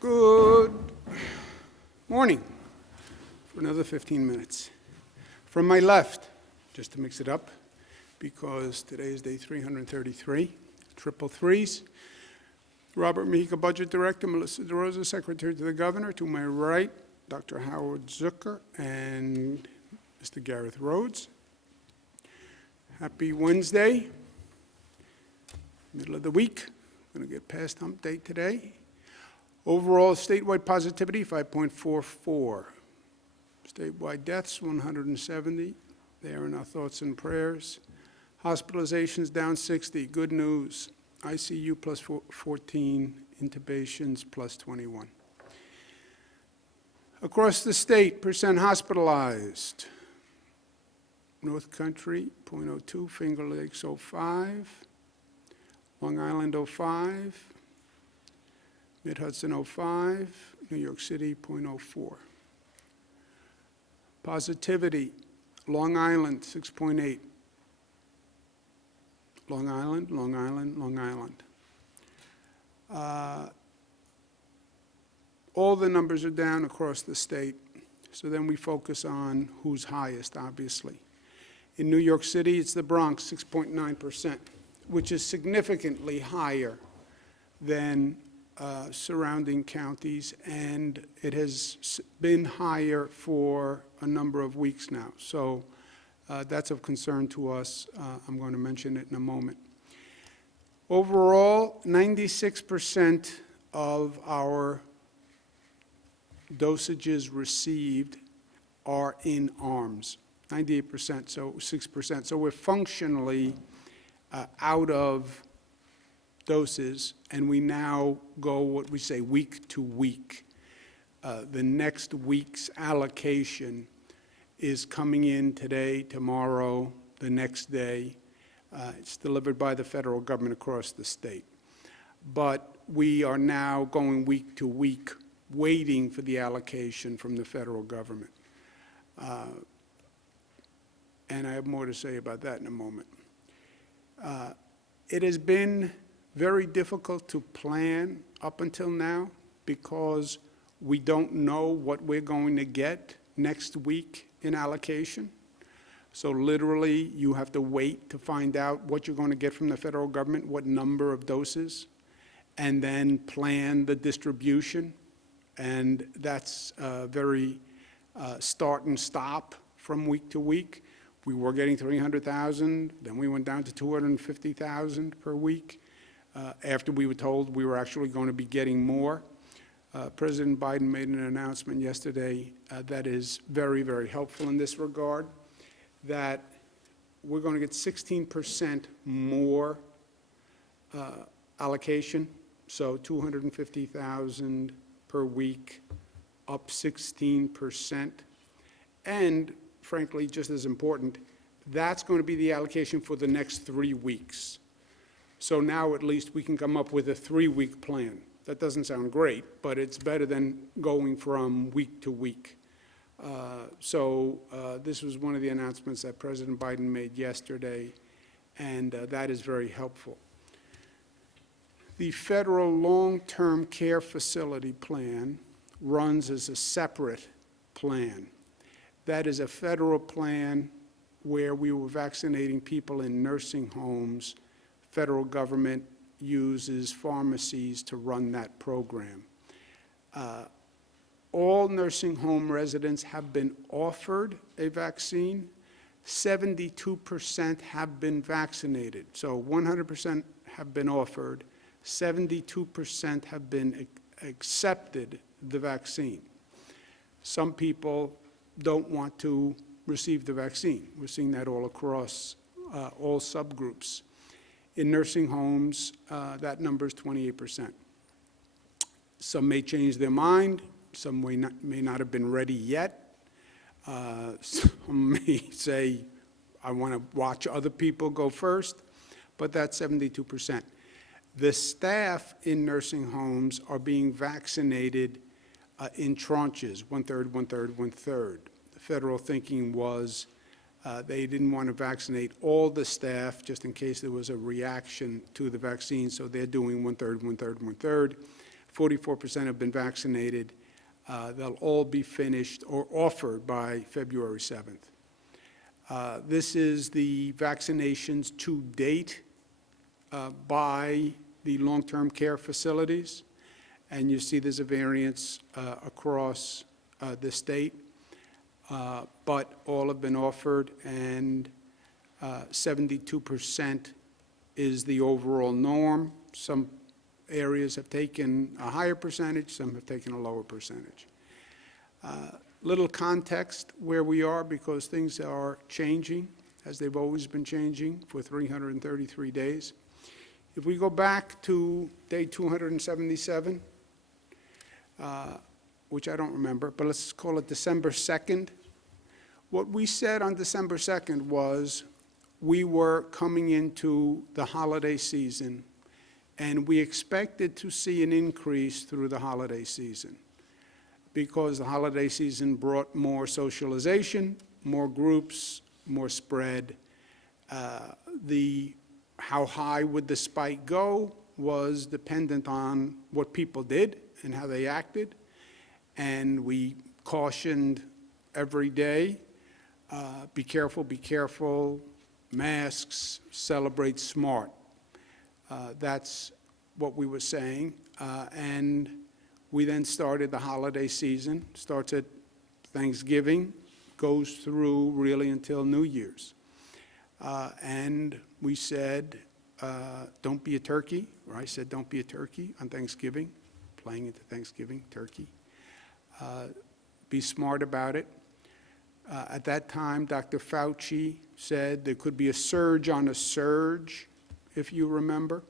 Good morning for another 15 minutes. From my left, just to mix it up, because today is day 333, triple threes. Robert Mihica, Budget Director, Melissa DeRosa, Secretary to the Governor. To my right, Dr. Howard Zucker and Mr. Gareth Rhodes. Happy Wednesday, middle of the week. We're going to get past hump day today. Overall statewide positivity, 5.44. Statewide deaths, 170. They are in our thoughts and prayers. Hospitalizations down 60. Good news. ICU plus 14. Intubations plus 21. Across the state, percent hospitalized. North Country, 0.02. Finger Lakes, 0.5. Long Island, 0.5. Mid-Hudson, 0.5. New York City, 0.04. Positivity, Long Island, 6.8. Long Island, Long Island, Long Island. All the numbers are down across the state, so then we focus on who's highest, obviously. In New York City, it's the Bronx, 6.9%, which is significantly higher than surrounding counties, and it has been higher for a number of weeks now. So that's of concern to us. I'm going to mention it in a moment. Overall, 96% of our dosages received are in arms, 98%, so 6%. So we're functionally out of doses, and we now go what we say week to week. The next week's allocation is coming in today, tomorrow, the next day. It's delivered by the federal government across the state. But we are now going week to week, waiting for the allocation from the federal government. And I have more to say about that in a moment. It has been very difficult to plan up until now because we don't know what we're going to get next week in allocation. So literally, you have to wait to find out what you're going to get from the federal government, what number of doses, and then plan the distribution. And that's very start and stop from week to week. We were getting 300,000, then we went down to 250,000 per week. After we were told we were actually going to be getting more. President Biden made an announcement yesterday that is very, very helpful in this regard, that we're going to get 16% more allocation, so 250,000 per week, up 16%. And frankly, just as important, that's going to be the allocation for the next 3 weeks. So now at least we can come up with a 3-week plan. That doesn't sound great, but it's better than going from week to week. This was one of the announcements that President Biden made yesterday, and that is very helpful. The federal long-term care facility plan runs as a separate plan. That is a federal plan where we were vaccinating people in nursing homes. Federal government uses pharmacies to run that program. All nursing home residents have been offered a vaccine. 72% have been vaccinated. So 100% have been offered. 72% have been accepted the vaccine. Some people don't want to receive the vaccine. We're seeing that all across all subgroups. In nursing homes, that number is 28%. Some may change their mind. Some may not have been ready yet. Some may say, I want to watch other people go first, but that's 72%. The staff in nursing homes are being vaccinated in tranches, 1/3, 1/3, 1/3. The federal thinking was they didn't want to vaccinate all the staff just in case there was a reaction to the vaccine, so they're doing 1/3, 1/3, 1/3. 44% have been vaccinated. They'll all be finished or offered by February 7th. This is the vaccinations to date by the long-term care facilities. And you see there's a variance across the state, but all have been offered, and 72% is the overall norm. Some areas have taken a higher percentage, some have taken a lower percentage. Little context where we are, because things are changing, as they've always been changing for 333 days. If we go back to day 277, which I don't remember, but let's call it December 2nd, what we said on December 2nd was we were coming into the holiday season, and we expected to see an increase through the holiday season, because the holiday season brought more socialization, more groups, more spread. How high would the spike go was dependent on what people did and how they acted. And we cautioned every day, be careful, masks, celebrate smart. That's what we were saying. And we then started the holiday season, starts at Thanksgiving, goes through really until New Year's. And we said, don't be a turkey, or I said, don't be a turkey on Thanksgiving, playing into Thanksgiving, turkey. Be smart about it. At that time, Dr. Fauci said there could be a surge on a surge, if you remember.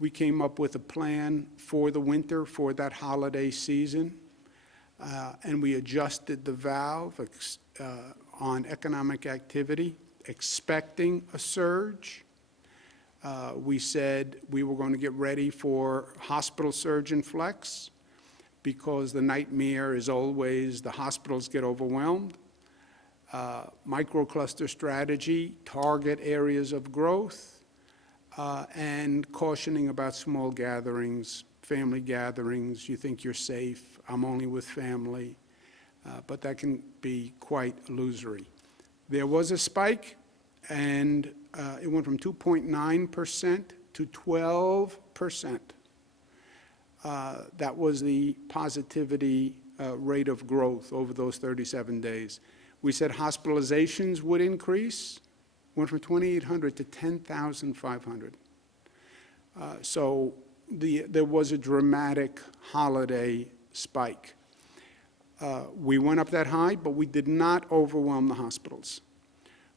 We came up with a plan for the winter, for that holiday season, and we adjusted the valve on economic activity, expecting a surge. We said we were going to get ready for hospital surge and flex, because the nightmare is always the hospitals get overwhelmed. Microcluster strategy, target areas of growth, and cautioning about small gatherings, family gatherings. You think you're safe, I'm only with family, but that can be quite illusory. There was a spike, and it went from 2.9% to 12%. That was the positivity rate of growth over those 37 days. We said hospitalizations would increase, went from 2,800 to 10,500. So there was a dramatic holiday spike. We went up that high, but we did not overwhelm the hospitals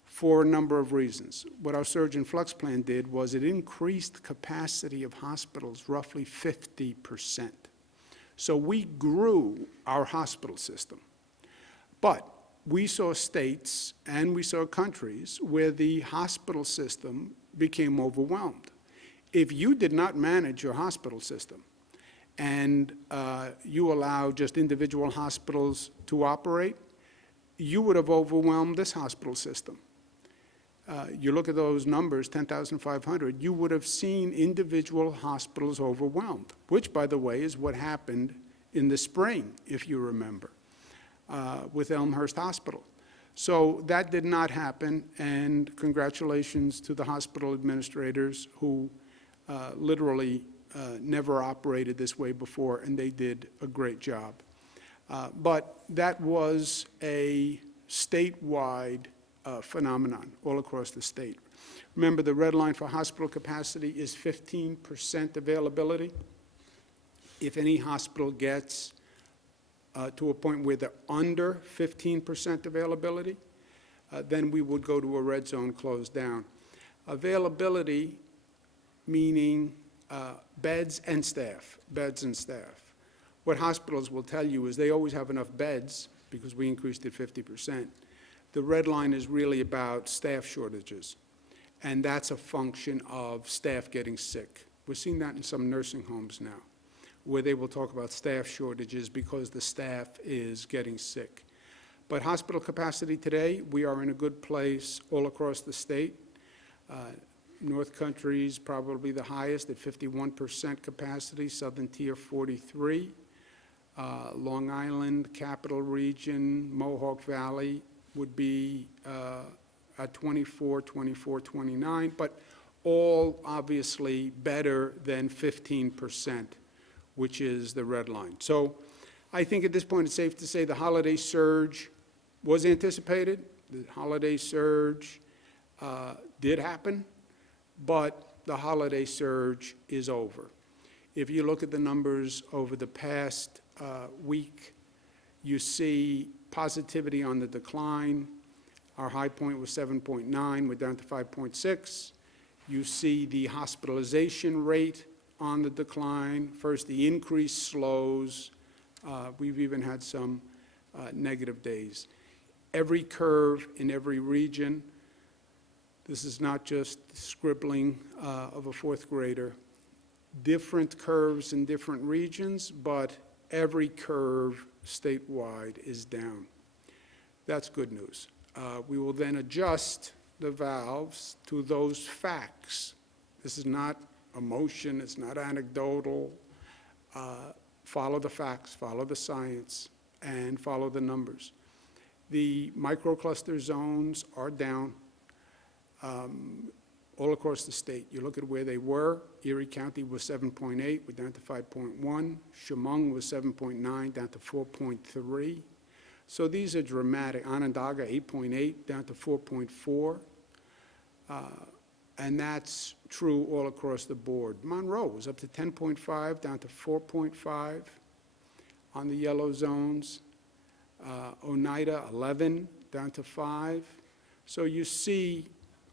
for a number of reasons. What our surge and flux plan did was it increased capacity of hospitals roughly 50%. So we grew our hospital system. But we saw states and we saw countries where the hospital system became overwhelmed. If you did not manage your hospital system and you allowed just individual hospitals to operate, you would have overwhelmed this hospital system. You look at those numbers, 10,500, you would have seen individual hospitals overwhelmed, which, by the way, is what happened in the spring, if you remember, with Elmhurst Hospital. So that did not happen, and congratulations to the hospital administrators who literally never operated this way before, and they did a great job. But that was a statewide phenomenon all across the state. Remember, the red line for hospital capacity is 15% availability. If any hospital gets to a point where they're under 15% availability, then we would go to a red zone, close down. Availability meaning beds and staff, beds and staff. What hospitals will tell you is they always have enough beds because we increased it 50%. The red line is really about staff shortages, and that's a function of staff getting sick. We're seeing that in some nursing homes now, where they will talk about staff shortages because the staff is getting sick. But hospital capacity today, we are in a good place all across the state. North Country is probably the highest at 51% capacity, Southern Tier 43. Long Island, Capital Region, Mohawk Valley would be at 24, 29, but all obviously better than 15%, which is the red line. So I think at this point it's safe to say the holiday surge was anticipated. The holiday surge did happen, but the holiday surge is over. If you look at the numbers over the past week, you see positivity on the decline. Our high point was 7.9, we're down to 5.6. You see the hospitalization rate on the decline. First, the increase slows. We've even had some negative days. Every curve in every region, this is not just scribbling of a fourth grader, different curves in different regions, but every curve statewide is down. That's good news. We will then adjust the valves to those facts. This is not emotion, it's not anecdotal. Follow the facts, follow the science, and follow the numbers. The microcluster zones are down all across the state. You look at where they were. Erie County was 7.8, we're down to 5.1. Chemung was 7.9, down to 4.3. So these are dramatic. Onondaga, 8.8, down to 4.4. And that's true all across the board. Monroe was up to 10.5, down to 4.5 on the yellow zones. Oneida, 11, down to 5. So you see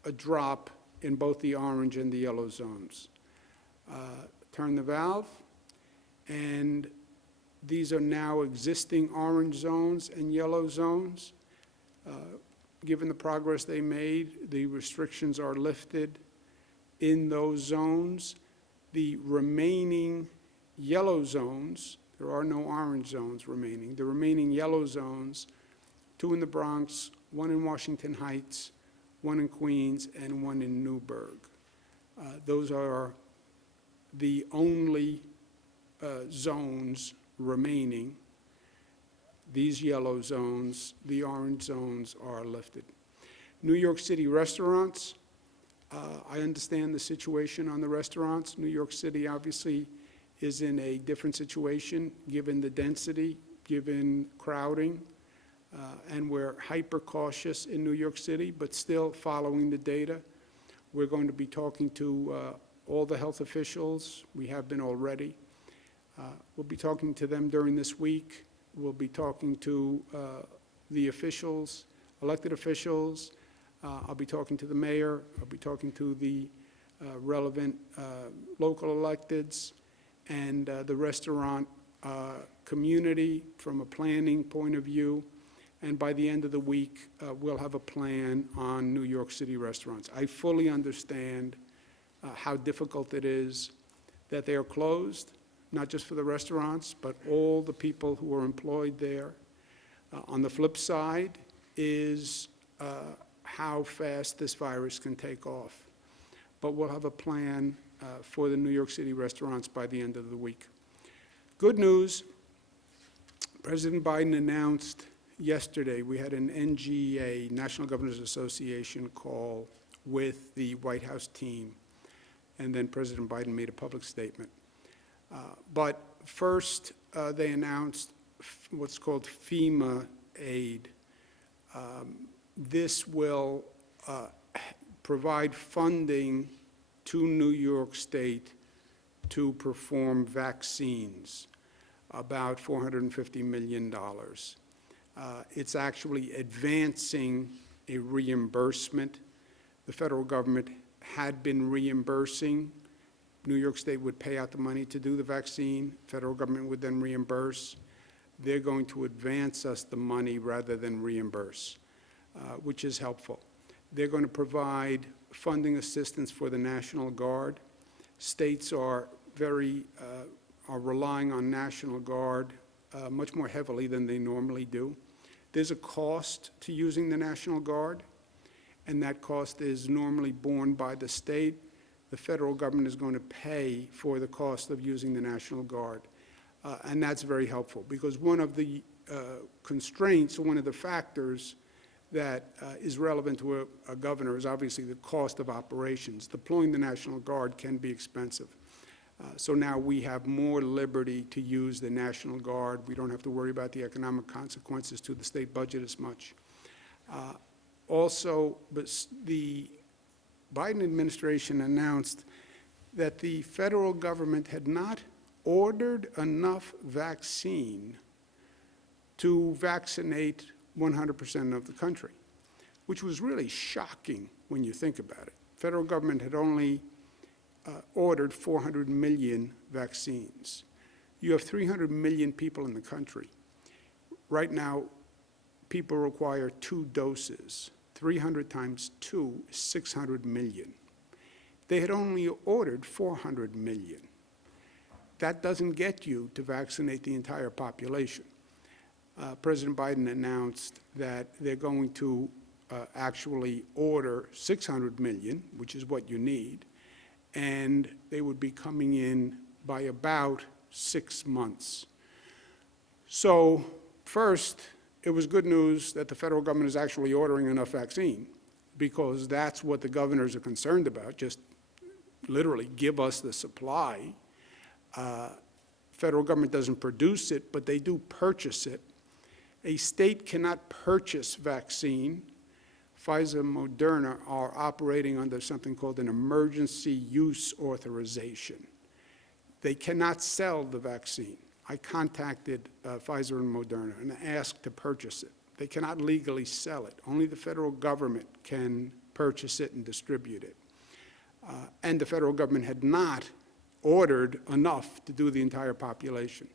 a drop in both the orange and the yellow zones. Turn the valve, and these are now existing orange zones and yellow zones. Given the progress they made, the restrictions are lifted in those zones. The remaining yellow zones, there are no orange zones remaining, the remaining yellow zones, 2 in the Bronx, 1 in Washington Heights, 1 in Queens, and 1 in Newburgh. Those are the only zones remaining. These yellow zones, the orange zones are lifted. New York City restaurants, I understand the situation on the restaurants. New York City obviously is in a different situation given the density, given crowding, and we're hyper cautious in New York City, but still following the data. We're going to be talking to all the health officials. We have been already. We'll be talking to them during this week. We'll be talking to the officials, elected officials. I'll be talking to the mayor. I'll be talking to the relevant local electeds and the restaurant community from a planning point of view. And by the end of the week, we'll have a plan on New York City restaurants. I fully understand how difficult it is that they are closed, not just for the restaurants, but all the people who are employed there. On the flip side is how fast this virus can take off. But we'll have a plan for the New York City restaurants by the end of the week. Good news, President Biden announced yesterday, we had an NGA, National Governors Association, call with the White House team, and then President Biden made a public statement. But first, they announced what's called FEMA aid. This will provide funding to New York State to perform vaccines, about $450 million. It's actually advancing a reimbursement. The federal government had been reimbursing. New York State would pay out the money to do the vaccine. Federal government would then reimburse. They're going to advance us the money rather than reimburse, which is helpful. They're going to provide funding assistance for the National Guard. States are relying on National Guard much more heavily than they normally do. There's a cost to using the National Guard, and that cost is normally borne by the state. The federal government is going to pay for the cost of using the National Guard. And that's very helpful, because one of the constraints, one of the factors that is relevant to a governor is obviously the cost of operations. Deploying the National Guard can be expensive. So now we have more liberty to use the National Guard. We don't have to worry about the economic consequences to the state budget as much. Also, the Biden administration announced that the federal government had not ordered enough vaccine to vaccinate 100% of the country, which was really shocking when you think about it. The federal government had only ordered 400 million vaccines. You have 300 million people in the country. Right now, people require 2 doses. 300 times 2 is 600 million. They had only ordered 400 million. That doesn't get you to vaccinate the entire population. President Biden announced that they're going to actually order 600 million, which is what you need, and they would be coming in by about 6 months. So first, it was good news that the federal government is actually ordering enough vaccine, because that's what the governors are concerned about, just literally give us the supply. Federal government doesn't produce it, but they do purchase it. A state cannot purchase vaccine. Pfizer and Moderna are operating under something called an emergency use authorization. They cannot sell the vaccine. I contacted Pfizer and Moderna and asked to purchase it. They cannot legally sell it. Only the federal government can purchase it and distribute it. And the federal government had not ordered enough to do the entire population.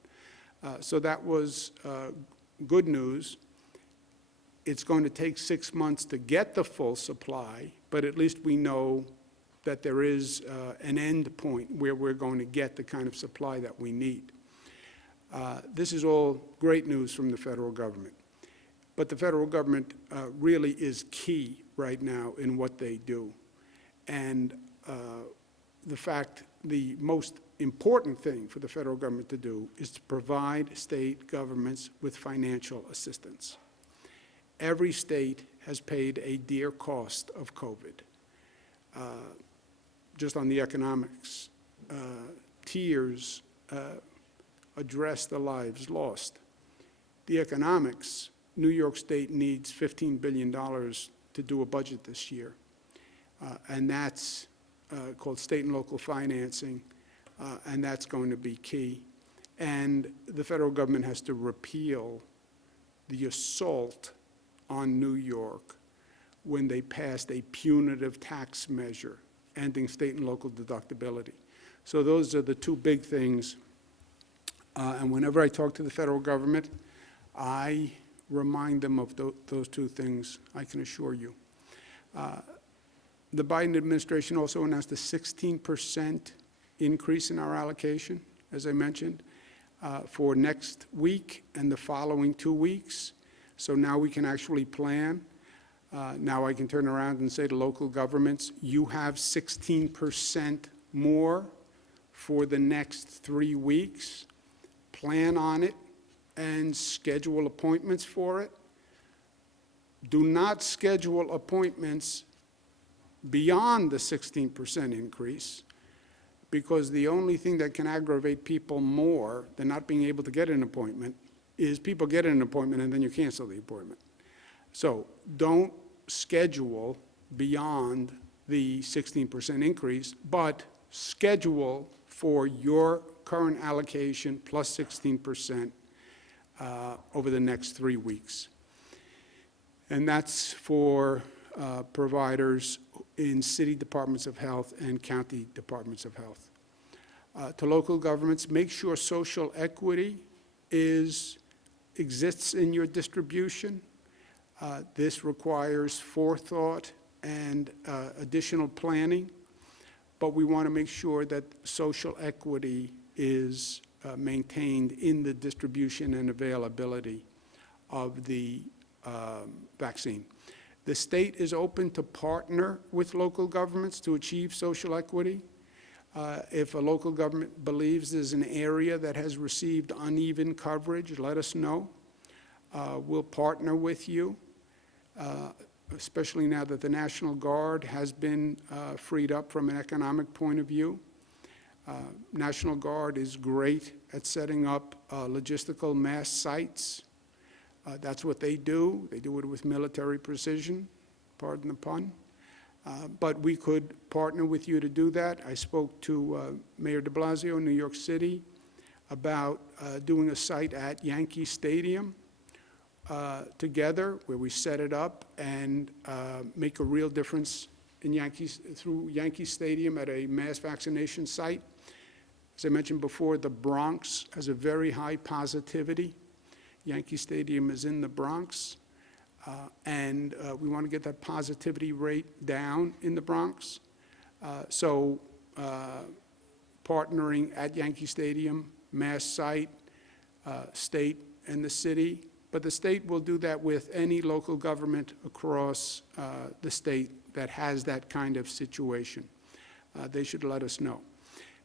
So that was good news. It's going to take 6 months to get the full supply, but at least we know that there is an end point where we're going to get the kind of supply that we need. This is all great news from the federal government. But the federal government really is key right now in what they do. And the most important thing for the federal government to do is to provide state governments with financial assistance. Every state has paid a dear cost of COVID. Just on the economics, tears address the lives lost. The economics, New York State needs $15 billion to do a budget this year, and that's called state and local financing, and that's going to be key. And the federal government has to repeal the assault on New York when they passed a punitive tax measure ending state and local deductibility. So those are the 2 big things. And whenever I talk to the federal government, I remind them of those 2 things, I can assure you. The Biden administration also announced a 16% increase in our allocation, as I mentioned, for next week and the following 2 weeks. So now we can actually plan. Now I can turn around and say to local governments, you have 16% more for the next 3 weeks. Plan on it and schedule appointments for it. Do not schedule appointments beyond the 16% increase, because the only thing that can aggravate people more than not being able to get an appointment is people get an appointment and then you cancel the appointment. So don't schedule beyond the 16% increase, but schedule for your current allocation plus 16% over the next 3 weeks. And that's for providers in city departments of health and county departments of health. To local governments, make sure social equity exists in your distribution. This requires forethought and additional planning, but we want to make sure that social equity is maintained in the distribution and availability of the vaccine. The state is open to partner with local governments to achieve social equity. If a local government believes there's an area that has received uneven coverage, let us know. We'll partner with you, especially now that the National Guard has been freed up from an economic point of view. National Guard is great at setting up logistical mass sites. That's what they do. They do it with military precision, pardon the pun. But we could partner with you to do that. I spoke to Mayor de Blasio in New York City about doing a site at Yankee Stadium together, where we set it up and make a real difference in through Yankee Stadium at a mass vaccination site. As I mentioned before, the Bronx has a very high positivity. Yankee Stadium is in the Bronx, and we want to get that positivity rate down in the Bronx. So partnering at Yankee Stadium, mass site, state, and the city. But the state will do that with any local government across the state that has that kind of situation. They should let us know.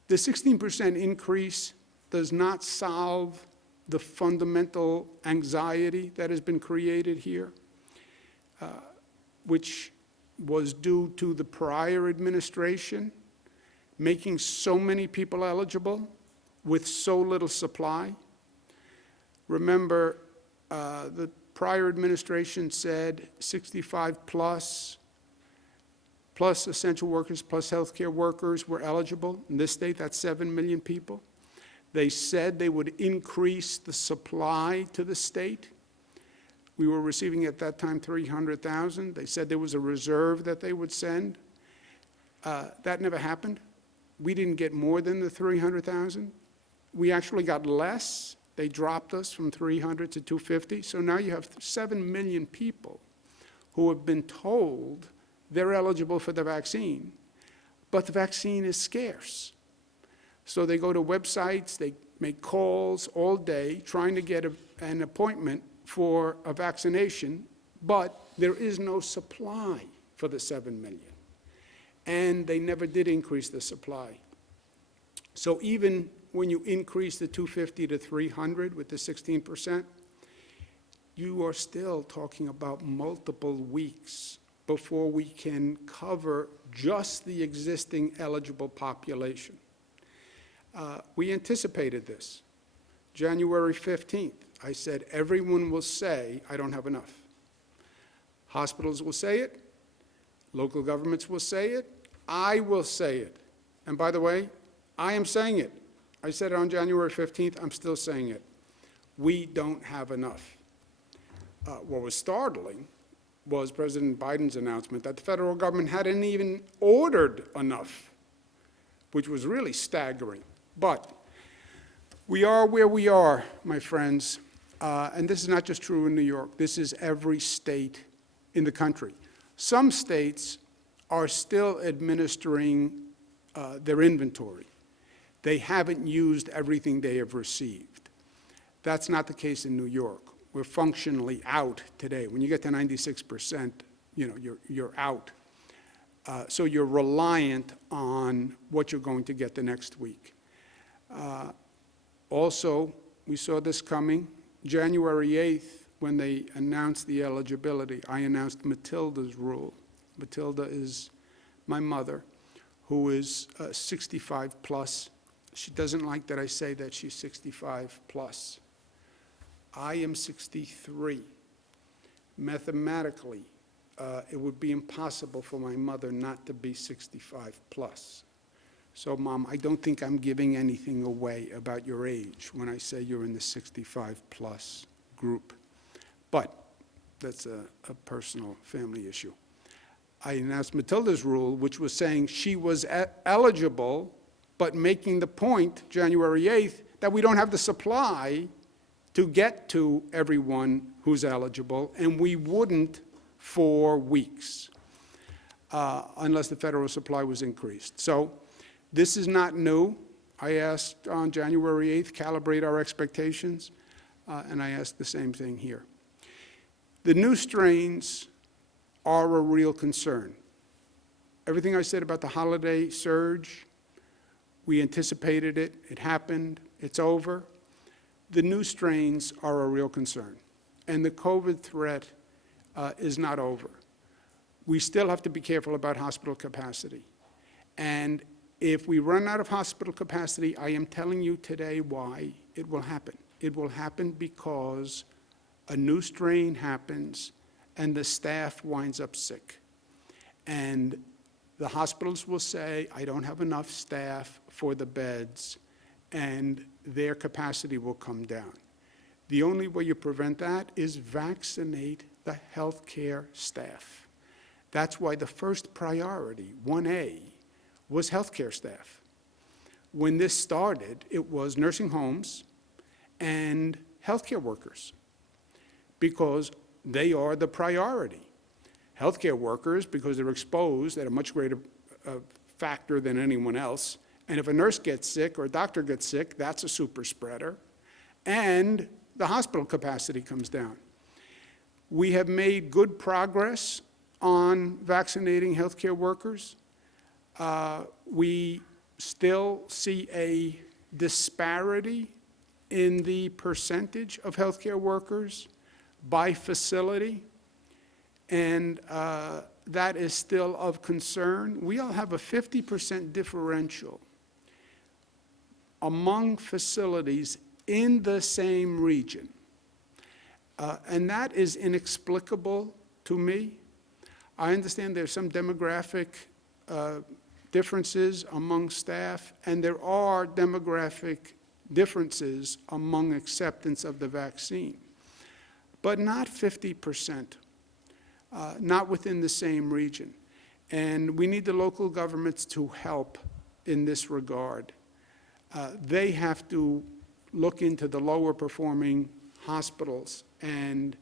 The 16% increase does not solve the fundamental anxiety that has been created here, which was due to the prior administration making so many people eligible with so little supply. Remember, the prior administration said 65 plus essential workers, plus healthcare workers were eligible. In this state, that's 7 million people. They said they would increase the supply to the state. We were receiving at that time 300,000. They said there was a reserve that they would send. That never happened. We didn't get more than the 300,000. We actually got less. They dropped us from 300 to 250. So now you have 7 million people who have been told they're eligible for the vaccine, but the vaccine is scarce. So they go to websites, they make calls all day trying to get an appointment for a vaccination, but there is no supply for the 7 million. And they never did increase the supply. So even when you increase the 250 to 300 with the 16%, you are still talking about multiple weeks before we can cover just the existing eligible population. We anticipated this. January 15th, I said, everyone will say, I don't have enough. Hospitals will say it. Local governments will say it. I will say it. And by the way, I am saying it. I said it on January 15th. I'm still saying it. We don't have enough. What was startling was President Biden's announcement that the federal government hadn't even ordered enough, which was really staggering. But we are where we are, my friends, and this is not just true in New York. This is every state in the country. Some states are still administering their inventory. They haven't used everything they have received. That's not the case in New York. We're functionally out today. When you get to 96%, you're out. So you're reliant on what you're going to get the next week. Also, we saw this coming. January 8th, when they announced the eligibility, I announced Matilda's rule. Matilda is my mother, who is 65 plus. She doesn't like that I say that she's 65 plus. I am 63. Mathematically, it would be impossible for my mother not to be 65 plus. So, Mom, I don't think I'm giving anything away about your age when I say you're in the 65 plus group. But that's a personal family issue. I announced Matilda's rule, which was saying she was eligible, but making the point, January 8th, that we don't have the supply to get to everyone who's eligible, and we wouldn't for weeks unless the federal supply was increased. So this is not new. I asked on January 8th, calibrate our expectations, and I asked the same thing here. The new strains are a real concern. Everything I said about the holiday surge, we anticipated it, it happened, it's over. The new strains are a real concern, and the COVID threat is not over. We still have to be careful about hospital capacity. And if we run out of hospital capacity, I am telling you today why it will happen. It will happen because a new strain happens and the staff winds up sick. And the hospitals will say, I don't have enough staff for the beds, and their capacity will come down. The only way you prevent that is vaccinate the healthcare staff. That's why the first priority, 1A, was healthcare staff. When this started, it was nursing homes and healthcare workers, because they are the priority. Healthcare workers, because they're exposed at a much greater factor than anyone else. And if a nurse gets sick or a doctor gets sick, that's a super spreader. And the hospital capacity comes down. We have made good progress on vaccinating healthcare workers. We still see a disparity in the percentage of healthcare workers by facility, and that is still of concern. We all have a 50% differential among facilities in the same region, and that is inexplicable to me. I understand there's some demographic differences among staff, and there are demographic differences among acceptance of the vaccine, but not 50%, not within the same region. And we need the local governments to help in this regard. They have to look into the lower performing hospitals and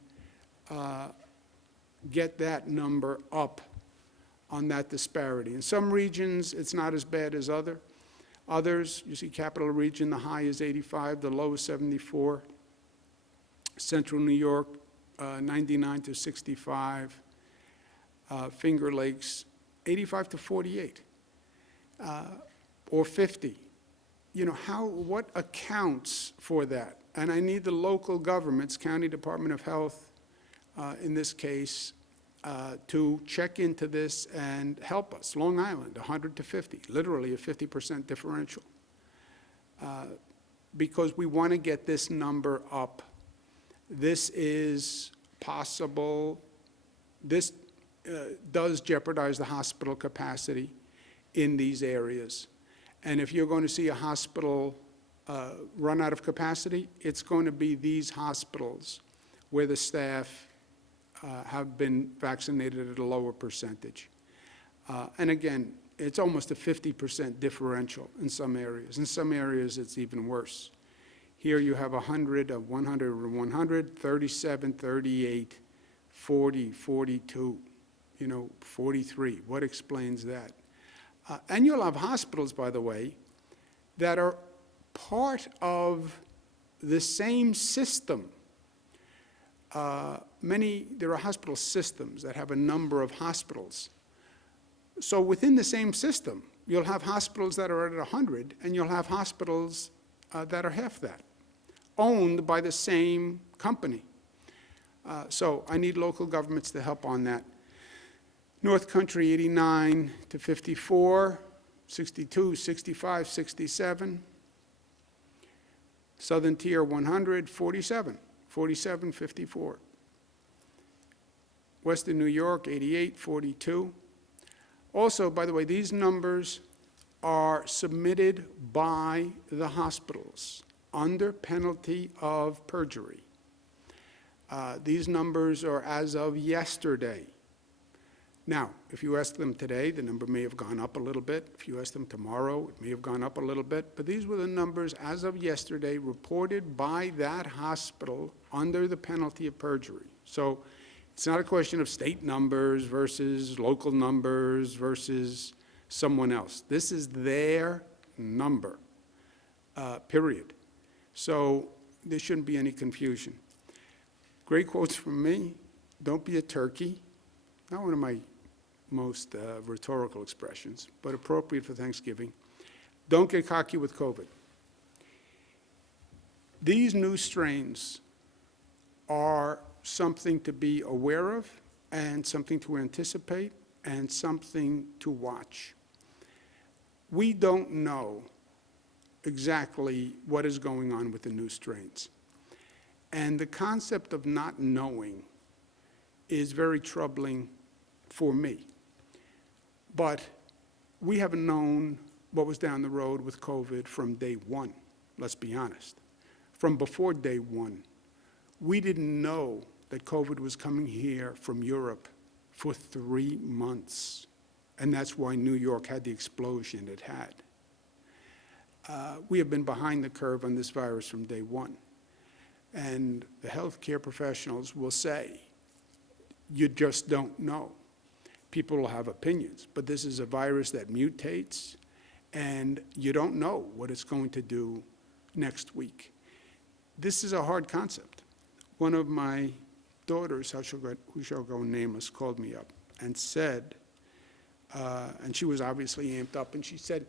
get that number up on that disparity. In some regions, it's not as bad as others. You see Capital Region, the high is 85, the low is 74. Central New York, 99 to 65. Finger Lakes, 85 to 48, or 50. You know, what accounts for that? And I need the local governments, County Department of Health, in this case, to check into this and help us. Long Island, 100 to 50, literally a 50% differential. Because we want to get this number up. This is possible. This does jeopardize the hospital capacity in these areas. And if you're going to see a hospital run out of capacity, it's going to be these hospitals where the staff have been vaccinated at a lower percentage. And again, it's almost a 50% differential in some areas. In some areas, it's even worse. Here you have 100, 100, 100, 37, 38, 40, 42, 43. What explains that? And you'll have hospitals, by the way, that are part of the same system. There are hospital systems that have a number of hospitals. So within the same system, you'll have hospitals that are at 100, and you'll have hospitals that are half that, owned by the same company. So I need local governments to help on that. North Country, 89 to 54, 62, 65, 67. Southern Tier, 100, 47, 47, 54. Western New York, 88, 42. Also, by the way, these numbers are submitted by the hospitals under penalty of perjury. These numbers are as of yesterday. Now, if you ask them today, the number may have gone up a little bit. If you ask them tomorrow, it may have gone up a little bit. But these were the numbers as of yesterday reported by that hospital under the penalty of perjury. So it's not a question of state numbers versus local numbers versus someone else. This is their number, period. So there shouldn't be any confusion. Great quotes from me. Don't be a turkey. not one of my most rhetorical expressions, but appropriate for Thanksgiving. Don't get cocky with COVID. These new strains are something to be aware of and something to anticipate and something to watch. We don't know exactly what is going on with the new strains. And the concept of not knowing is very troubling for me. But we haven't known what was down the road with COVID from day one, let's be honest. From before day one, we didn't know that COVID was coming here from Europe for 3 months. And that's why New York had the explosion it had. We have been behind the curve on this virus from day one. And the healthcare professionals will say, you just don't know. People will have opinions, but this is a virus that mutates, and you don't know what it's going to do next week. This is a hard concept. One of my daughters, who shall go nameless, called me up and said, and she was obviously amped up, and she said,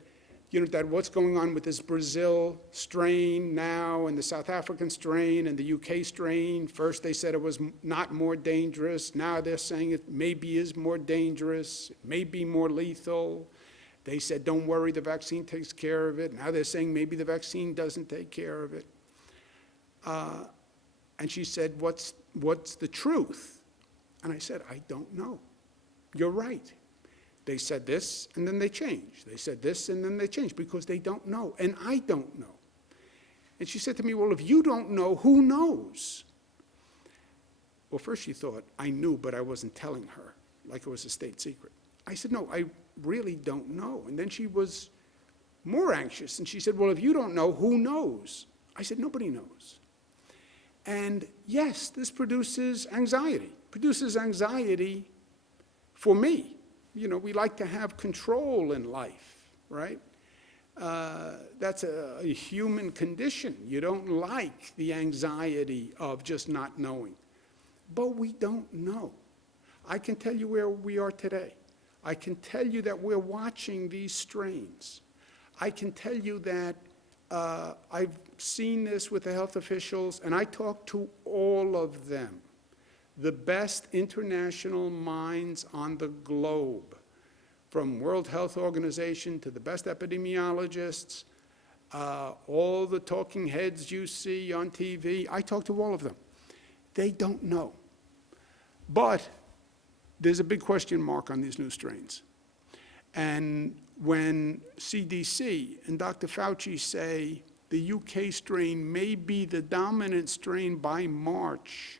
you know, Dad, what's going on with this Brazil strain now and the South African strain and the UK strain? First they said it was not more dangerous. Now they're saying it maybe is more dangerous, it may be more lethal. They said, don't worry, the vaccine takes care of it. Now they're saying maybe the vaccine doesn't take care of it. And she said, what's the truth? And I said, I don't know. You're right. They said this, and then they changed. They said this, and then they changed, because they don't know, and I don't know. And she said to me, well, if you don't know, who knows? Well, first she thought I knew, but I wasn't telling her, like it was a state secret. I said, no, I really don't know. And then she was more anxious, and she said, well, if you don't know, who knows? I said, nobody knows. And yes, this produces anxiety for me. You know, we like to have control in life, right? That's a human condition. You don't like the anxiety of just not knowing. But we don't know. I can tell you where we are today. I can tell you that we're watching these strains. I can tell you that I've seen this with the health officials, and I talked to all of them. The best international minds on the globe, from World Health Organization to the best epidemiologists, all the talking heads you see on TV, I talked to all of them. They don't know. But there's a big question mark on these new strains. And when CDC and Dr. Fauci say the UK strain may be the dominant strain by March,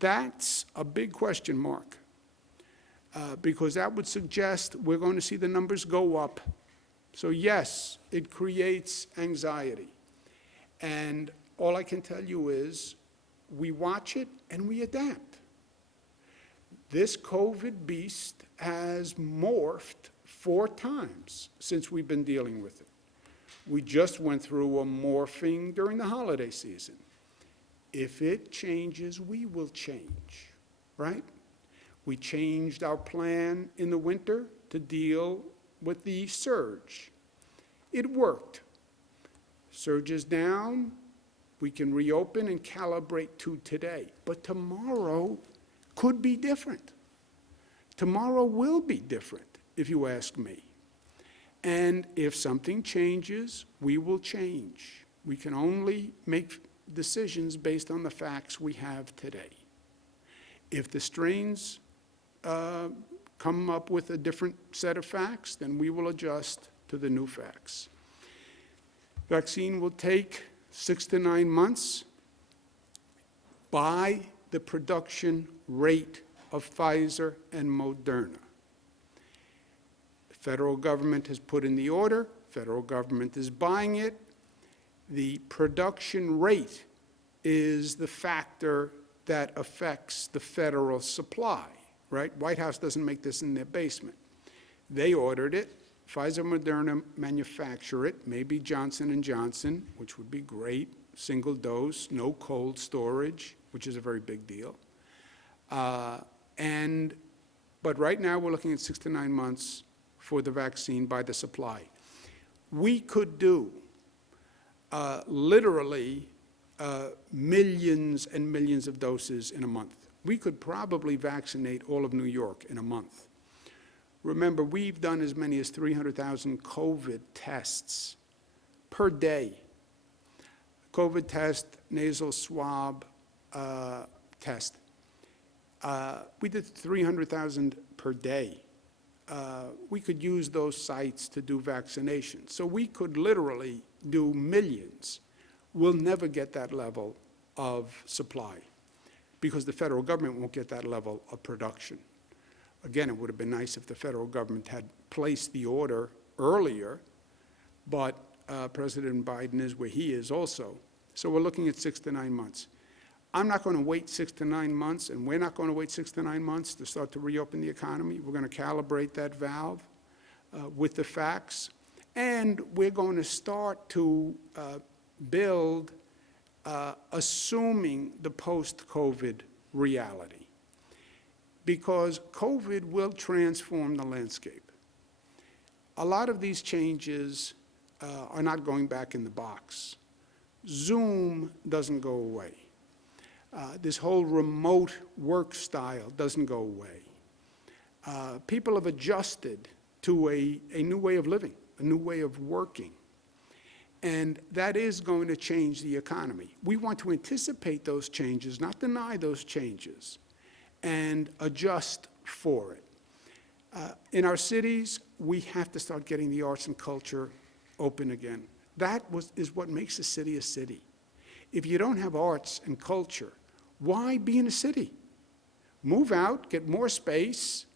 that's a big question mark, because that would suggest we're going to see the numbers go up. So yes, it creates anxiety. And all I can tell you is we watch it and we adapt. This COVID beast has morphed 4 times since we've been dealing with it. We just went through a morphing during the holiday season. If it changes, we will change, right? We changed our plan in the winter to deal with the surge. It worked. Surge is down, we can reopen and calibrate to today. But tomorrow could be different. Tomorrow will be different, if you ask me. And if something changes, we will change. We can only make decisions based on the facts we have today. If the strains come up with a different set of facts, then we will adjust to the new facts. Vaccine will take 6 to 9 months. By the production rate of Pfizer and Moderna. The federal government has put in the order, federal government is buying it. The production rate is the factor that affects the federal supply, right? White House doesn't make this in their basement. They ordered it. Pfizer, Moderna manufacture it, maybe Johnson & Johnson, which would be great, single dose, no cold storage, which is a very big deal. And But right now, we're looking at 6 to 9 months for the vaccine by the supply. We could do literally millions and millions of doses in a month. We could probably vaccinate all of New York in a month. Remember, we've done as many as 300,000 COVID tests per day. COVID test, nasal swab test. We did 300,000 per day. We could use those sites to do vaccinations. So we could literally do millions. We'll never get that level of supply because the federal government won't get that level of production. Again, it would have been nice if the federal government had placed the order earlier, but President Biden is where he is also. So we're looking at 6 to 9 months. I'm not going to wait 6 to 9 months, and we're not going to wait 6 to 9 months to start to reopen the economy. We're going to calibrate that valve with the facts, and we're going to start to build assuming the post-COVID reality, because COVID will transform the landscape. A lot of these changes are not going back in the box. Zoom doesn't go away. This whole remote work style doesn't go away. People have adjusted to a new way of living, a new way of working. And that is going to change the economy. We want to anticipate those changes, not deny those changes, and adjust for it. In our cities, we have to start getting the arts and culture open again. That is what makes a city a city. If you don't have arts and culture, why be in a city? Move out, get more space.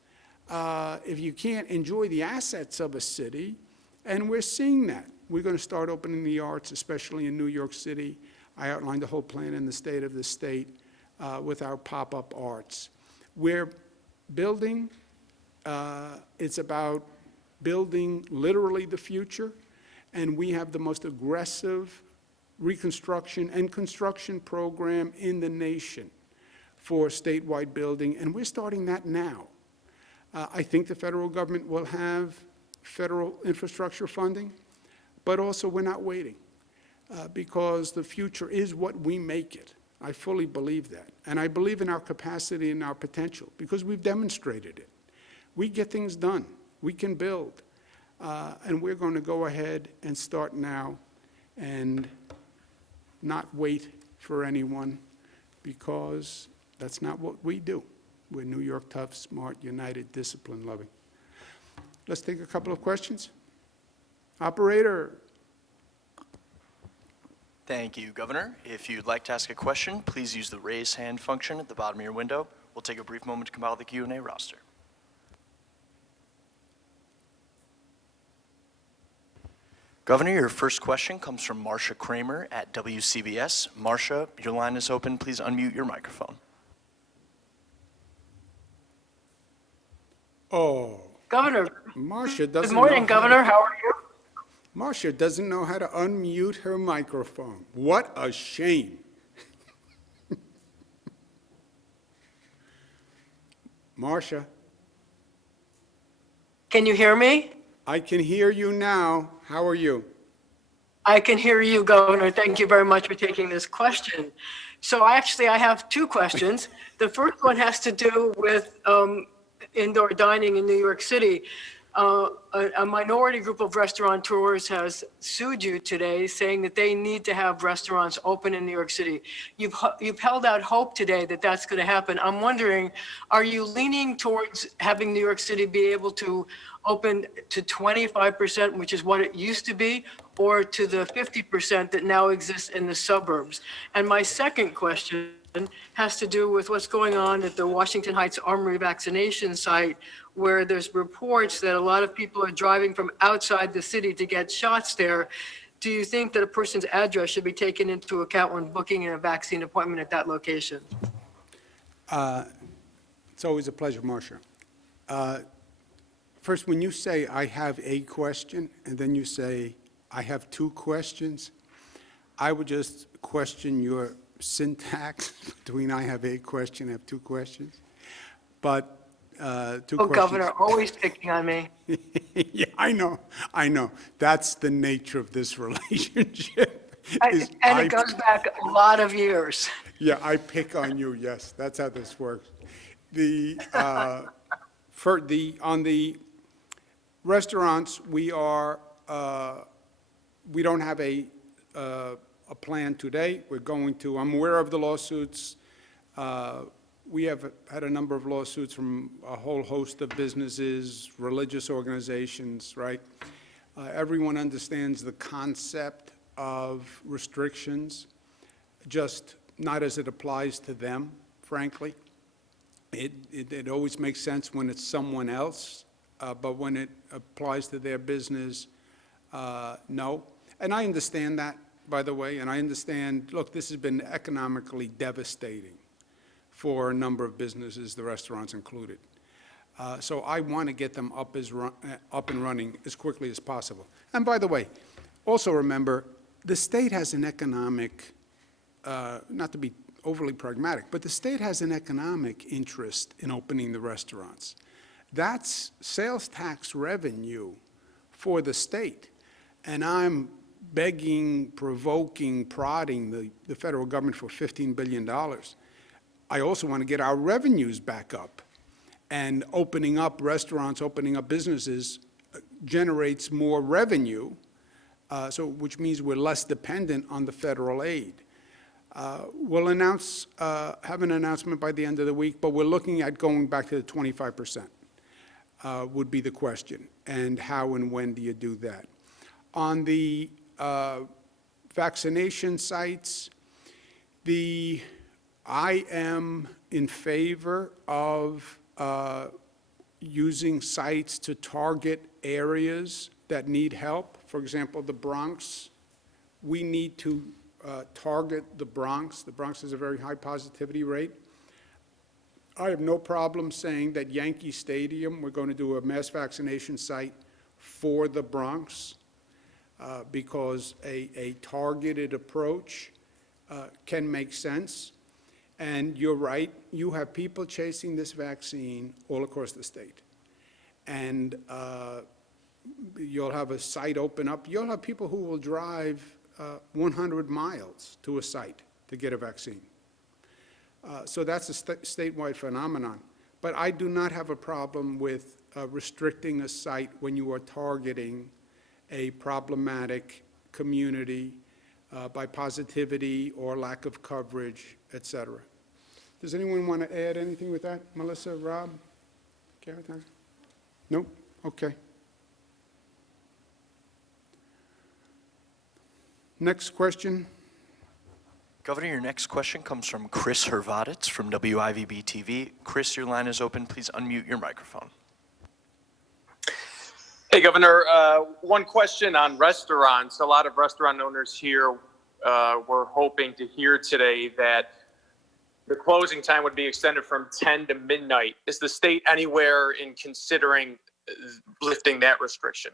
If you can't enjoy the assets of a city, and we're seeing that. We're going to start opening the arts, especially in New York City. I outlined the whole plan in the state of the state with our pop-up arts. We're building, it's about building literally the future, and we have the most aggressive reconstruction and construction program in the nation for statewide building, and we're starting that now. I think the federal government will have federal infrastructure funding, but also we're not waiting because the future is what we make it. I fully believe that, and I believe in our capacity and our potential because we've demonstrated it. We get things done. We can build, and we're going to go ahead and start now and not wait for anyone because that's not what we do. We're New York tough, smart, united, discipline loving. Let's take a couple of questions. Operator. Thank you, Governor. If you'd like to ask a question, please use the raise hand function at the bottom of your window. We'll take a brief moment to compile the Q&A roster. Governor, your first question comes from Marcia Kramer at WCBS. Marcia, your line is open. Please unmute your microphone. Oh. Governor. Marcia doesn't Good morning, Governor. How are you? Marcia doesn't know how to unmute her microphone. What a shame. Marcia. Can you hear me? I can hear you now. How are you? I can hear you, Governor. Thank you very much for taking this question. So I have two questions. The first one has to do with indoor dining in New York City. A minority group of restaurateurs has sued you today, saying that they need to have restaurants open in New York City. You've held out hope today that that's going to happen. I'm wondering, are you leaning towards having New York City be able to open to 25%, which is what it used to be, or to the 50% that now exists in the suburbs? And my second question has to do with what's going on at the Washington Heights Armory vaccination site, where there's reports that a lot of people are driving from outside the city to get shots there. Do you think that a person's address should be taken into account when booking a vaccine appointment at that location? It's always a pleasure, Marcia. First, when you say I have a question, and then you say I have two questions, I would just question your syntax between I have a question, I have two questions. But two Oh, questions. Governor, always picking on me. Yeah, I know. That's the nature of this relationship. is And I it goes back a lot of years. Yeah, I pick on you, yes, that's how this works. On the restaurants, we don't have a plan today. We're going to, I'm aware of the lawsuits. We have had a number of lawsuits from a whole host of businesses, religious organizations, right? Everyone understands the concept of restrictions, just not as it applies to them, frankly. It always makes sense when it's someone else, but when it applies to their business, no. And I understand that, by the way, and I understand, look, this has been economically devastating for a number of businesses, the restaurants included. So I want to get them up and running as quickly as possible. And by the way, also remember, the state has an economic, not to be overly pragmatic, but the state has an economic interest in opening the restaurants. That's sales tax revenue for the state. And I'm begging, provoking, prodding the federal government for $15 billion. I also want to get our revenues back up. And opening up restaurants, opening up businesses generates more revenue, which means we're less dependent on the federal aid. We'll have an announcement by the end of the week, but we're looking at going back to the 25%, would be the question. And how and when do you do that? On the vaccination sites, I am in favor of using sites to target areas that need help. For example, the Bronx, we need to target the Bronx. The Bronx has a very high positivity rate. I have no problem saying that Yankee Stadium, we're going to do a mass vaccination site for the Bronx because a targeted approach can make sense. And you're right, you have people chasing this vaccine all across the state. And you'll have a site open up. You'll have people who will drive 100 miles to a site to get a vaccine. So that's a statewide phenomenon. But I do not have a problem with restricting a site when you are targeting a problematic community by positivity or lack of coverage, et cetera. Does anyone want to add anything with that? Melissa, Rob, Garrett? No? Okay. Next question. Governor, your next question comes from Chris Hervoditz from WIVB TV. Chris, your line is open. Please unmute your microphone. Hey, Governor. One question on restaurants. A lot of restaurant owners here were hoping to hear today that the closing time would be extended from 10 to midnight. Is the state anywhere in considering lifting that restriction?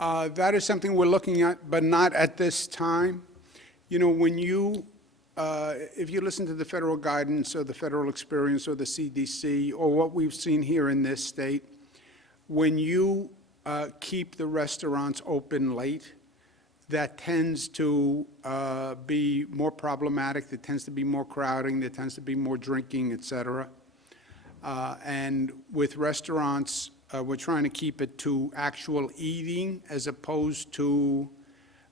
That is something we're looking at, but not at this time. You know, when if you listen to the federal guidance or the federal experience or the CDC or what we've seen here in this state, when you keep the restaurants open late, that tends to be more problematic. There tends to be more crowding. There tends to be more drinking, et cetera. And with restaurants, we're trying to keep it to actual eating as opposed to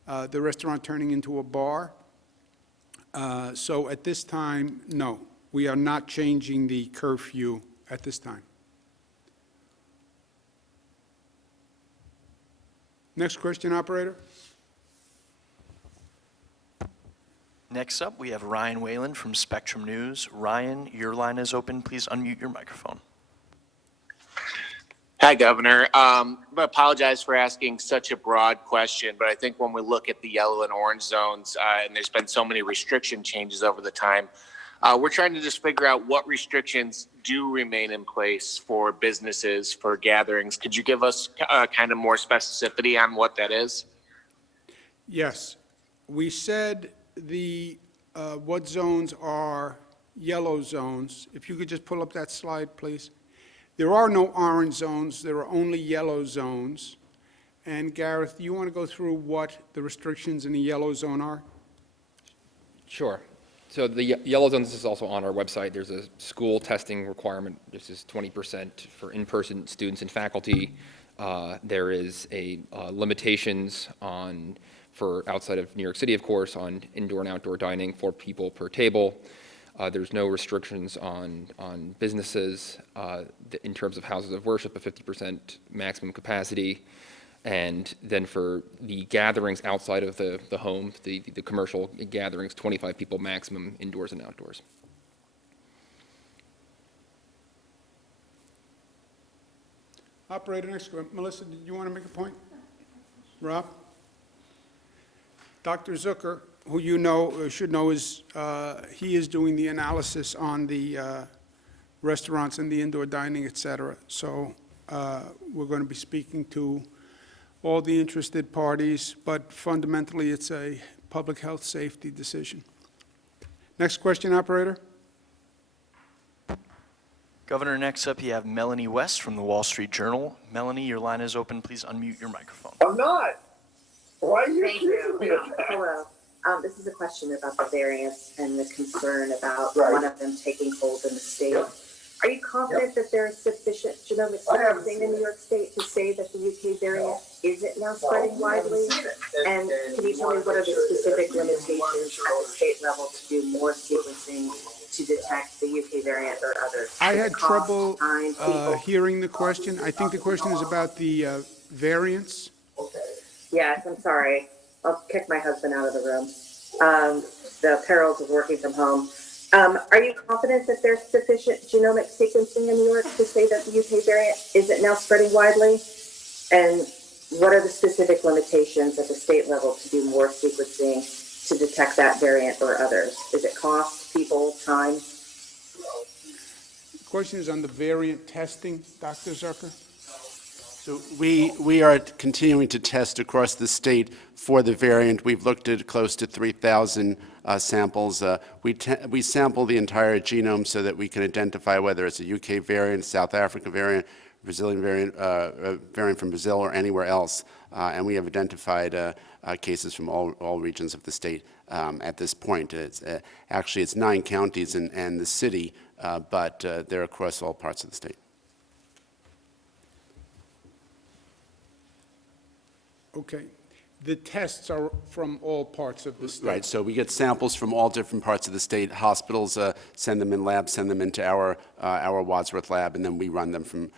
the restaurant turning into a bar. So at this time, no, we are not changing the curfew at this time. Next question, operator. Next up, we have Ryan Whalen from Spectrum News. Ryan, your line is open. Please unmute your microphone. Hi, Governor. I apologize for asking such a broad question, but I think when we look at the yellow and orange zones, and there's been so many restriction changes over the time, we're trying to just figure out what restrictions do remain in place for businesses, for gatherings. Could you give us kind of more specificity on what that is? Yes. We said what zones are yellow zones. If you could just pull up that slide, please. There are no orange zones, there are only yellow zones. And Gareth, do you want to go through what the restrictions in the yellow zone are? Sure. So the yellow zone, this is also on our website. There's a school testing requirement. This is 20% for in-person students and faculty. There is a limitations for outside of New York City, of course, on indoor and outdoor dining, 4 people per table. There's no restrictions on businesses in terms of houses of worship, a 50% maximum capacity. And then for the gatherings outside of the home, the commercial gatherings, 25 people maximum indoors and outdoors. Operator, next one. Melissa, did you want to make a point? Rob? Dr. Zucker, who you know, should know, he is doing the analysis on the restaurants and the indoor dining, et cetera. So we're going to be speaking to all the interested parties, but fundamentally it's a public health safety decision. Next question, operator. Governor, next up you have Melanie West from the Wall Street Journal. Melanie, your line is open. Please unmute your microphone. I'm not. Why are you Thank you. accusing me of that? Hello. This is a question about the variants and the concern about Right. one of them taking hold in the state. Yep. Are you confident that there is sufficient genomic I haven't sequencing seen in New it. York State to say that the UK variant isn't now spreading widely? And can you tell me what are the specific limitations at the state level to do more sequencing to detect the UK variant or others? I Is had it cost, trouble time, people? hearing the question. I think the question is about the variants. Okay. Yes, I'm sorry. I'll kick my husband out of the room. The perils of working from home. Are you confident that there's sufficient genomic sequencing in New York to say that the UK variant isn't now spreading widely? And what are the specific limitations at the state level to do more sequencing to detect that variant or others? Is it cost, people, time? The question is on the variant testing, Dr. Zucker. So we are continuing to test across the state for the variant. We've looked at close to 3,000 samples. We sample the entire genome so that we can identify whether it's a UK variant, South Africa variant, Brazilian variant, variant from Brazil or anywhere else. And we have identified cases from all regions of the state at this point. Actually, it's 9 counties and the city, but they're across all parts of the state. Okay. The tests are from all parts of the state. Right, so we get samples from all different parts of the state. Hospitals send them in labs, send them into our Wadsworth lab, and then we run them from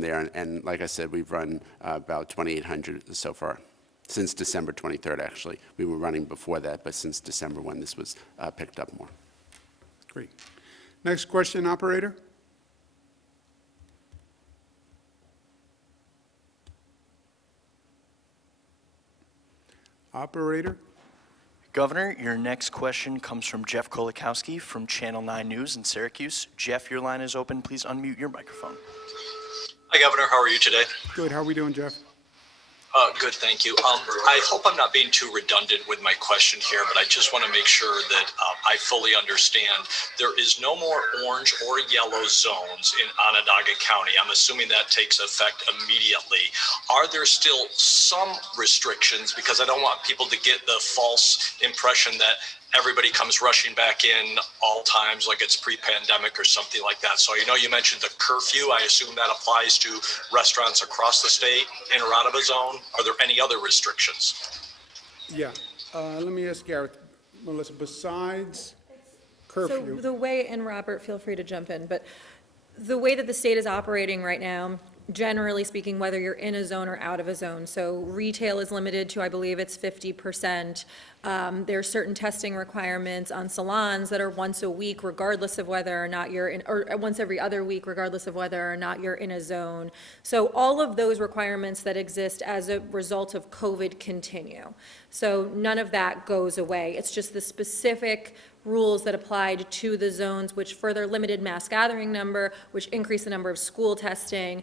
there. And like I said, we've run about 2,800 so far, since December 23rd, actually. We were running before that, but since December when this was picked up more. Great. Next question, operator. Operator. Governor, your next question comes from Jeff Kolakowski from Channel 9 News in Syracuse. Jeff, your line is open. Please unmute your microphone. Hi, Governor. How are you today? Good. How are we doing, Jeff? Good, thank you. I hope I'm not being too redundant with my question here, but I just want to make sure that I fully understand. There is no more orange or yellow zones in Onondaga County. I'm assuming that takes effect immediately. Are there still some restrictions? Because I don't want people to get the false impression that everybody comes rushing back in all times like it's pre-pandemic or something like that. So I know you mentioned the curfew. I assume that applies to restaurants across the state, in or out of a zone. Are there any other restrictions? Yeah. Let me ask Garrett, Melissa, besides curfew. So the way, and Robert, feel free to jump in, but the way that the state is operating right now, generally speaking, whether you're in a zone or out of a zone. So retail is limited to, I believe it's 50%. There are certain testing requirements on salons that are once a week, regardless of whether or not you're in, or once every other week, regardless of whether or not you're in a zone. So all of those requirements that exist as a result of COVID continue. So none of that goes away. It's just the specific rules that applied to the zones, which further limited mass gathering number, which increased the number of school testing,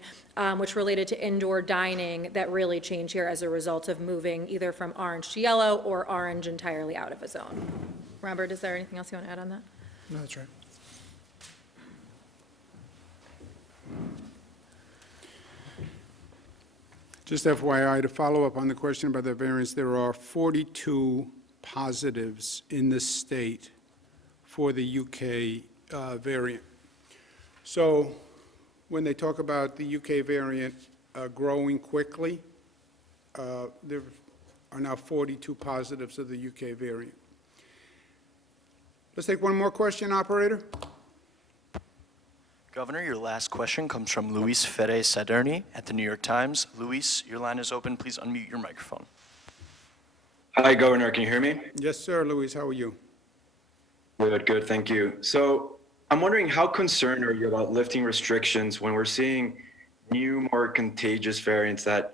which related to indoor dining, that really changed here as a result of moving either from orange to yellow or orange entirely out of a zone. Robert, is there anything else you want to add on that? No, that's right. Just FYI, to follow up on the question about the variants, there are 42 positives in the state for the UK variant. So when they talk about the UK variant growing quickly, there are now 42 positives of the UK variant. Let's take one more question, operator. Governor, your last question comes from Luis Fede Saderni at the New York Times. Luis, your line is open. Please unmute your microphone. Hi, Governor. Can you hear me? Yes, sir, Luis. How are you? Good, thank you. So I'm wondering, how concerned are you about lifting restrictions when we're seeing new, more contagious variants that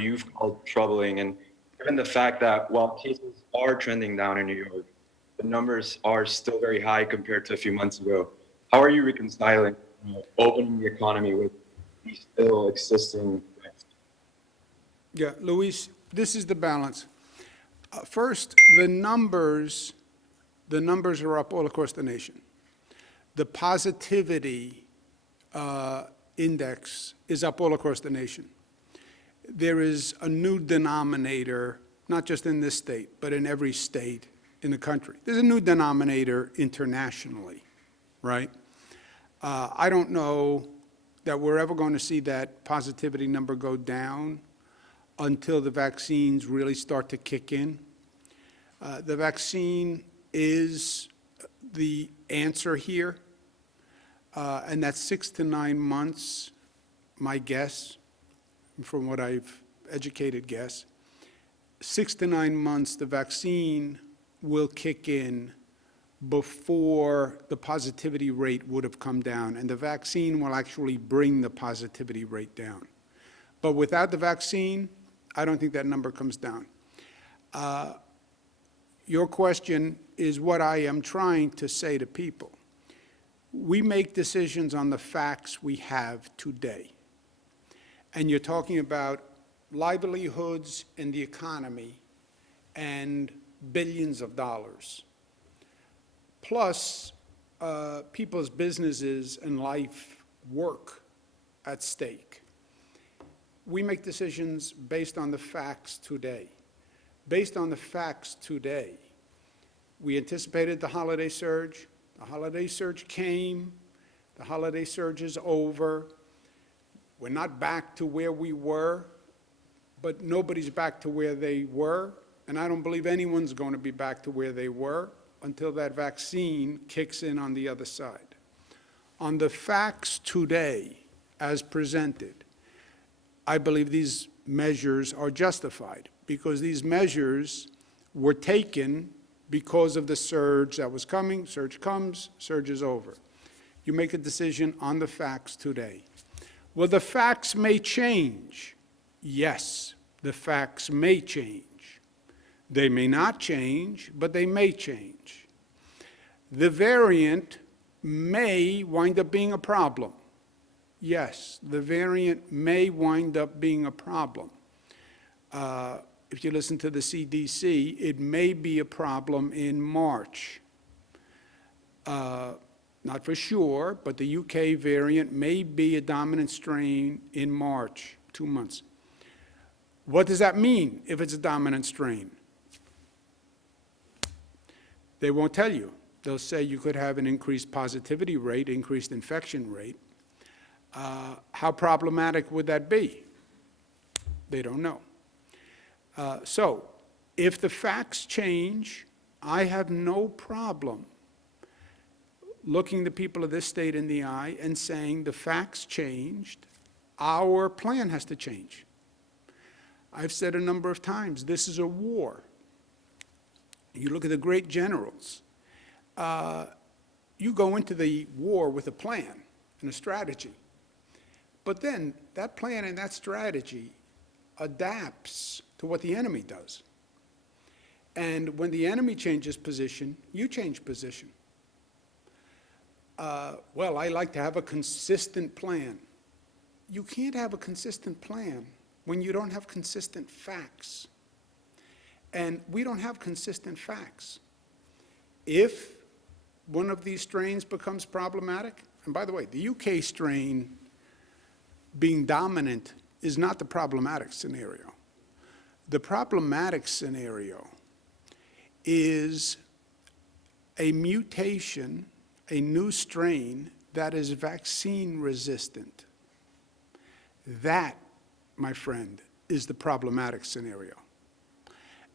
you've called troubling, and given the fact that while cases are trending down in New York, the numbers are still very high compared to a few months ago? How are you reconciling opening the economy with these still existing risks? Yeah, Luis, this is the balance. First, the numbers are up all across the nation. The positivity index is up all across the nation. There is a new denominator, not just in this state, but in every state in the country. There's a new denominator internationally, right? I don't know that we're ever going to see that positivity number go down until the vaccines really start to kick in. The vaccine is the answer here, and that's 6 to 9 months, my guess, from what I've educated guess. 6 to 9 months, the vaccine will kick in before the positivity rate would have come down, and the vaccine will actually bring the positivity rate down. But without the vaccine, I don't think that number comes down. Your question is what I am trying to say to people. We make decisions on the facts we have today. And you're talking about livelihoods in the economy and billions of dollars, plus people's businesses and life work at stake. We make decisions based on the facts today. Based on the facts today, we anticipated the holiday surge. The holiday surge came. The holiday surge is over. We're not back to where we were, but nobody's back to where they were, and I don't believe anyone's going to be back to where they were until that vaccine kicks in on the other side. On the facts today, as presented, I believe these measures are justified because these measures were taken because of the surge that was coming. Surge comes, surge is over. You make a decision on the facts today. Well, the facts may change. Yes, the facts may change. They may not change, but they may change. The variant may wind up being a problem. Yes, the variant may wind up being a problem. If you listen to the CDC, it may be a problem in March. Not for sure, but the UK variant may be a dominant strain in March, 2 months. What does that mean if it's a dominant strain? They won't tell you. They'll say you could have an increased positivity rate, increased infection rate. How problematic would that be? They don't know. So if the facts change, I have no problem looking the people of this state in the eye and saying the facts changed, our plan has to change. I've said a number of times, this is a war. You look at the great generals. You go into the war with a plan and a strategy. But then that plan and that strategy adapts to what the enemy does. And when the enemy changes position, you change position. Well, I like to have a consistent plan. You can't have a consistent plan when you don't have consistent facts. And we don't have consistent facts. If one of these strains becomes problematic, and by the way, the UK strain being dominant is not the problematic scenario. The problematic scenario is a mutation, a new strain that is vaccine resistant. That, my friend, is the problematic scenario.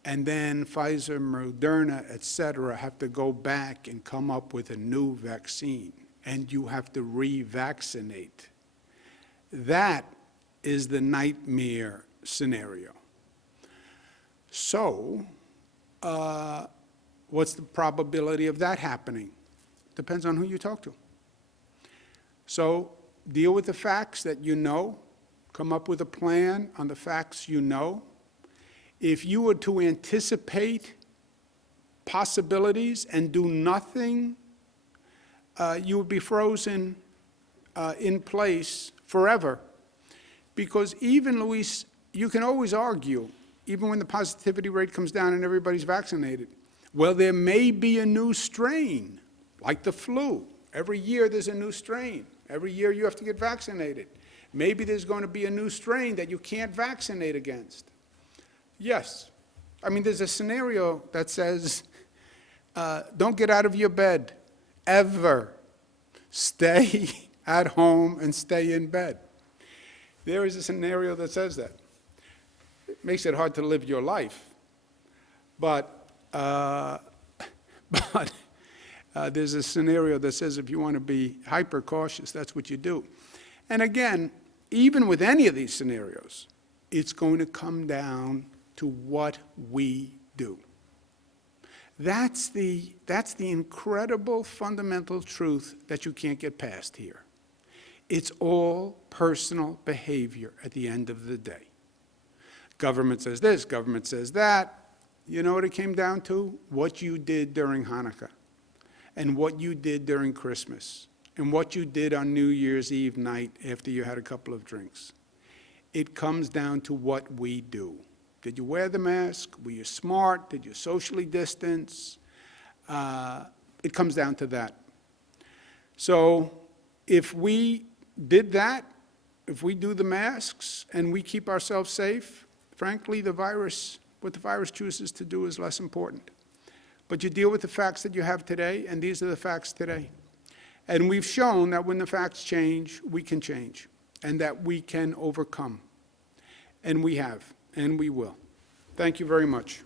And then Pfizer, Moderna, et cetera, have to go back and come up with a new vaccine, and you have to revaccinate. That is the nightmare scenario. So, what's the probability of that happening? Depends on who you talk to. So, deal with the facts that you know, come up with a plan on the facts you know. If you were to anticipate possibilities and do nothing, you would be frozen in place forever. Because even, Luis, you can always argue, even when the positivity rate comes down and everybody's vaccinated, well, there may be a new strain, like the flu. Every year there's a new strain. Every year you have to get vaccinated. Maybe there's going to be a new strain that you can't vaccinate against. Yes. I mean, there's a scenario that says, don't get out of your bed, ever. Stay at home and stay in bed. There is a scenario that says that. It makes it hard to live your life. But there's a scenario that says if you want to be hyper cautious, that's what you do. And again, even with any of these scenarios, it's going to come down to what we do. That's the incredible fundamental truth that you can't get past here. It's all personal behavior at the end of the day. Government says this, government says that. You know what it came down to? What you did during Hanukkah, and what you did during Christmas, and what you did on New Year's Eve night after you had a couple of drinks. It comes down to what we do. Did you wear the mask? Were you smart? Did you socially distance? It comes down to that. So if we did that, if we do the masks and we keep ourselves safe, frankly, what the virus chooses to do is less important. But you deal with the facts that you have today, and these are the facts today. And we've shown that when the facts change, we can change, and that we can overcome. And we have, and we will. Thank you very much.